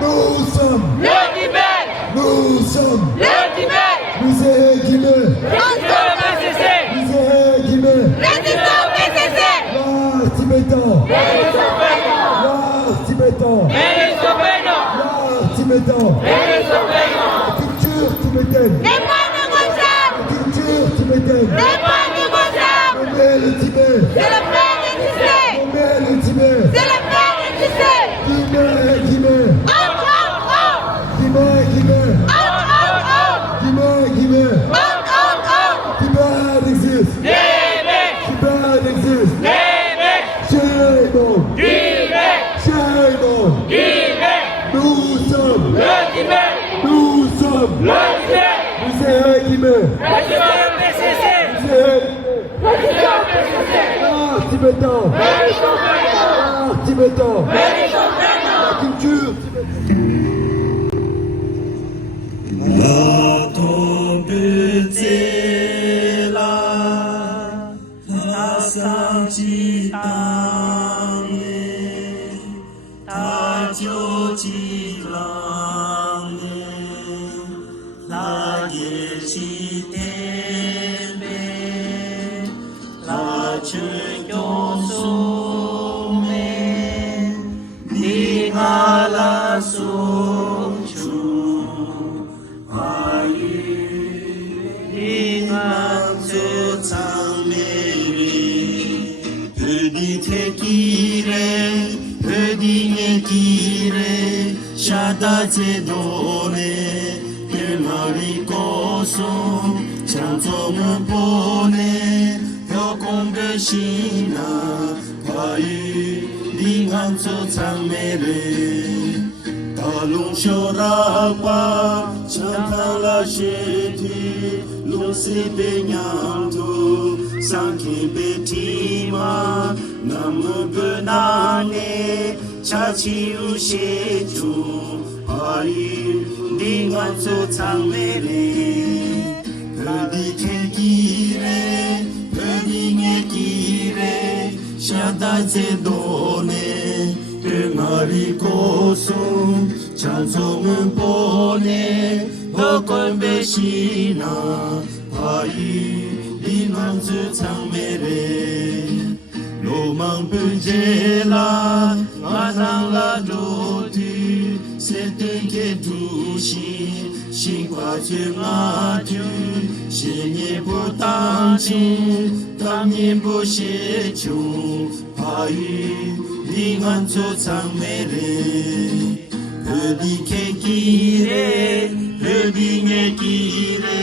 Nous sommes le Tibet, Nous sommes le Tibet, Musée Guinée résistons PCC, Musée Guinée résistons PCC, L'art tibétain résistons Beno, L'art tibétain résistons Beno, L'art tibétain résistons Beno, La culture tibétaine n'est pas négociable, La culture tibétaine n'est pas négociable, Nommer le Tibet c'est le père de Tissé, Nommer le Tibet c'est le père de Tissé, Guinée Guinée Guinée Guinée Guinée Guinée Tibet existe Tibet, Tibet existe Tibet, Shame on Tibet, Shame on Tibet, Nous sommes le Tibet, Nous sommes le Tibet, Musée Guinée résistons PCC, Musée résistons PCC, L'art tibétain résistons Beno, L'art tibétain résistons Beno. La culture La tombetela la santitane ta jyotilane la yeshiteme la chyosume ningala sumchu Shada Zedone, Kemarikoso, Chanzong Bone, Yokong Shina, Pai, Dingan So Mere, Talung Shorapa, Chantala Sheti, Lucy Benyanto, Sanki Betima, Namu Benane, Chachi Usheju, Pai, Dingan So Mere, Pedi Kekire, Pedi Nekire, Shada Zedone, Kemarikoso, Chanzong Bone, Hokon Beshina, Pai, Dingan So Mere. Lomang Pujela, Madang La Doti, Setenge Dushi, Shingwa Chungatu, Shinye Butanchi, Tamye Bushechu, Pai, Dingan So Mere, Pedi Kekire, Pedi Nekire,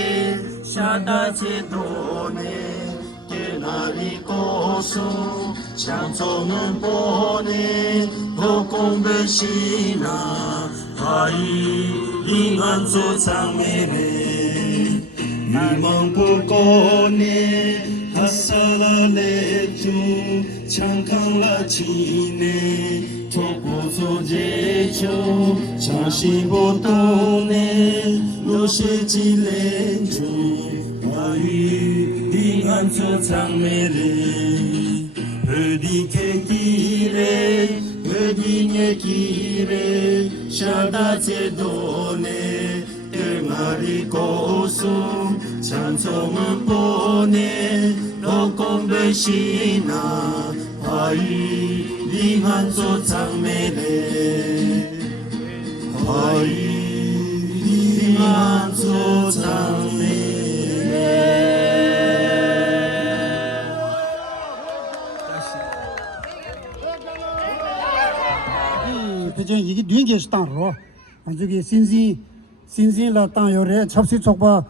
Shada Chedone. Narikoso, Chanzong Bone, Hokong Beshina, Pai, Dingan So Mere, Nimang Pukone, Hasala Leju, Changkang La Chine, Topo So Jecho, Chanshi Botone, Loshe Chilenju, Pai, Dingan So Mere, Pedi Kekire, Pedi Nekire, Shada Zedone, Kemarikoso, Chanzong Bone, Hokong Beshina, Pai, Dingan So Mere, Pai, Dingan So Mere. 이게 뉘게 스타로 저기 신신라 땅요래 접시 쪽바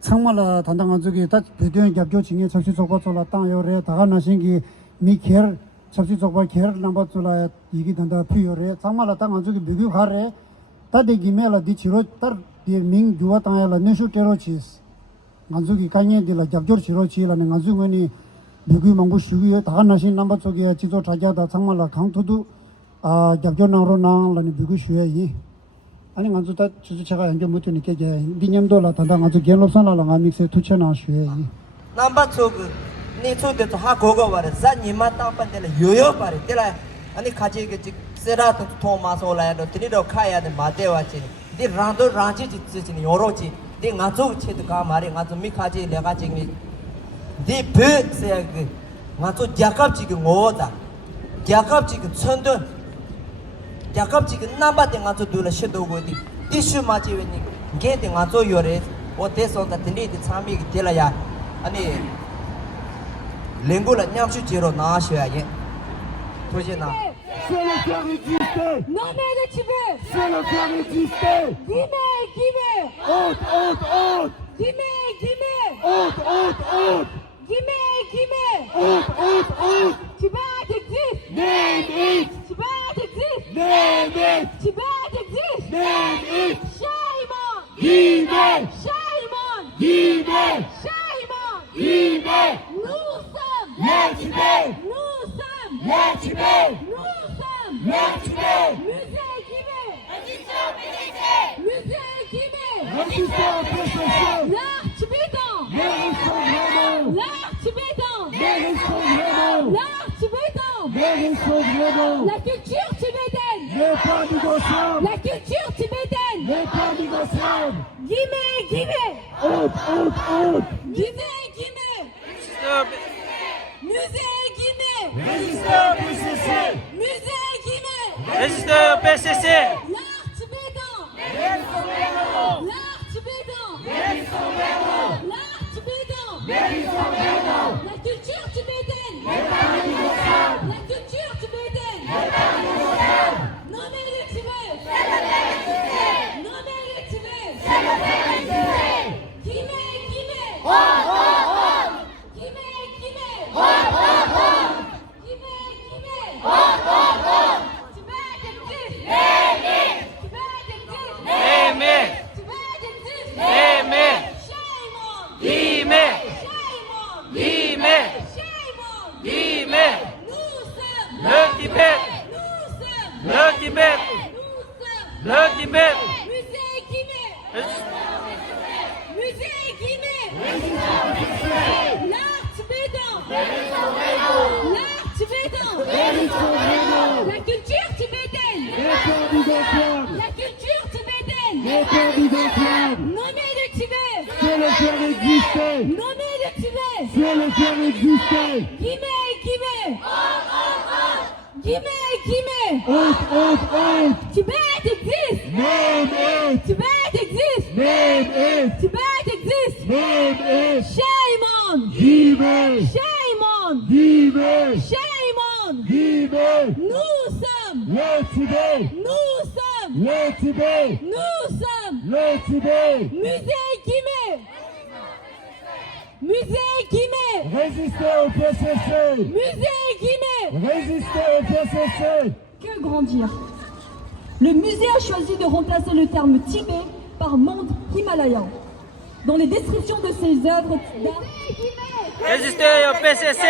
창마라 단당한 저기 다 배경 겹교 중에 접시 쪽바 쪽라 땅요래 다가나 신기 미켈 접시 쪽바 켈 넘버 쪽라 이게 단다 피요래 창마라 땅한 저기 미국 가래 다데 기메라 디치로 따민 주와 땅야라 네슈 테로치스 만족이 간예들라 겹교 치로치라는 간중원이 미국 망부 수기에 다가나 신 넘버 쪽에 지도 자자다 창마라 강토도 잡견나로 나랑라니 비고 쉬어이 아니 간주다 주주체가 연결 못 되니까 이제 니념도라 단단 간주 견롭산라랑 아믹스 투체나 쉬어이 남바 초그 니 초데도 하 고고 바래 자니마 땅반데라 요요 바래 데라 아니 가지 그 세라트 토마소라도 드리도 카야데 마데와치 디 란도 란지 지치니 요로치 디 나조 체드가 말이 나조 미카지 내가 지금 디 베세그 나조 야갑 지금 오다 야갑 지금 천돈 야갑 지금 나바데 나조 둘라 셔도고 디 슈마지 웬니 게데 나조 요레 오데소다 드리디 참이 데라야 아니 랭고라 냠슈 제로 나셔야게 도제나 C'est le faire exister. Non mais le Tibet. C'est le faire exister. Guimé. Honte, honte, honte. Guimé. Honte, honte, honte. Guimé. Honte, honte, honte. Tibet existe. Name it. Tibet existe. Name it. Tibet existe. Name it. Shaimon. Guimé. Shaimon. Guimé. Shaimon. Guimé. Nous sommes. Le Tibet. Nous sommes. Le Tibet. Nous sommes. Le Tibet. Musée Guimé. Musée Guimé. Résistez au PCC. L'art tibétain. Mérissons vraiment. L'art tibétain. Mérissons vraiment. L'art tibétain. Mérissons vraiment. La culture tibétaine. N'est pas négociable. La culture tibétaine. N'est pas négociable. Guimé. Honte, honte, honte. Guimé. Stop. Musée Guimé. Résistez au PCC. Musée Guimé. Résistez au PCC. L'art tibétain. L'art tibétain. L'art tibétain. La culture tibétaine. La culture tibétaine. Non mais le Tibet. Non mais le Tibet. Guimé. Le Tibet. Le Tibet. Le Tibet. Musée Guimé. Musée Guimé. L'art tibétain. L'art tibétain. La culture tibétaine. N'est pas négociable. La culture tibétaine. N'est pas négociable. Nommer le Tibet. C'est le faire exister. Nommer le Tibet. C'est le faire exister. Guimé. Honte, honte, honte. Tibet existe. Name it. Tibet existe. Name it. Tibet existe. Name it. Shaimon. Guimé. Shaimon. Guimé. Shaimon. Guimé. Nous sommes. Le Tibet. Nous sommes. Le Tibet. Nous sommes. Le Tibet. Musée Guimé. Musée Guimé. Résistez au PCC. Musée Guimé. Résistez au PCC. Que grandir. Le musée a choisi de remplacer le terme Tibet par monde himalayan. Dans les descriptions de ses œuvres d'art, Résistez au PCC.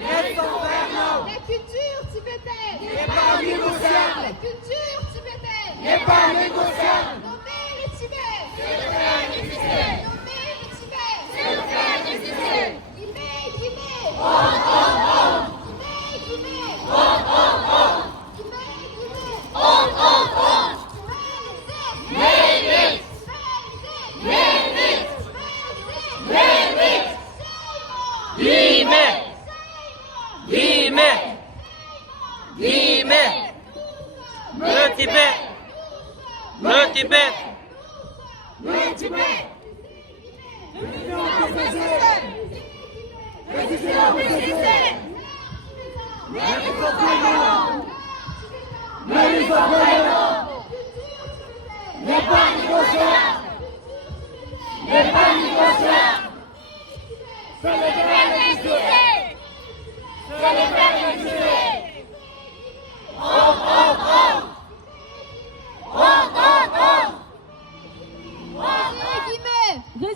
La culture tibétaine n'est pas négociable. La culture tibétaine n'est pas négociable. Nommer le Tibet. C'est le faire exister. Nommer le Tibet. C'est le faire exister. Guimé. Le Tibet. Le Tibet. Le Tibet.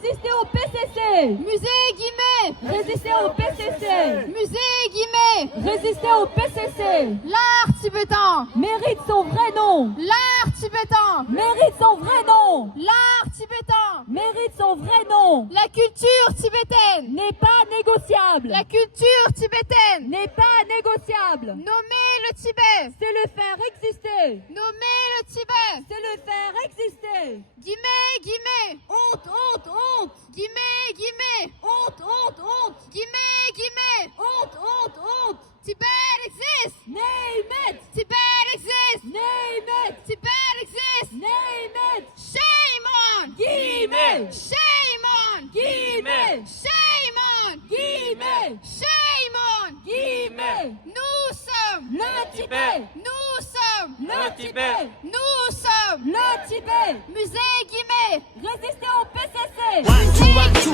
résister au PCC. Musée Guimé. Résister au PCC. Musée Guimé. Résister au PCC. L'art tibétain mérite son vrai nom. L'art tibétain Mérite son vrai nom. L'art tibétain Mérite son vrai nom. La culture tibétaine N'est pas négociable. La culture tibétaine N'est pas négociable. Nommer le Tibet C'est le faire exister. Nommer le Tibet C'est le faire exister. Guillemets, guillemets Honte, honte, honte. Guillemets, guillemets Honte, honte, honte. Guillemets, guillemets Honte, honte, honte. Tibet exists Name it. Tibet exists Name it. Tibet exists Name it. Shame on Guillemets. Shame on Guillemets. Shame on Guillemets. Shame on Guillemets. Nous sommes Le Tibet. Nous sommes Le Tibet. Nous sommes Le Tibet. Musée Guillemets Résistez au PCC. One, two, one, two.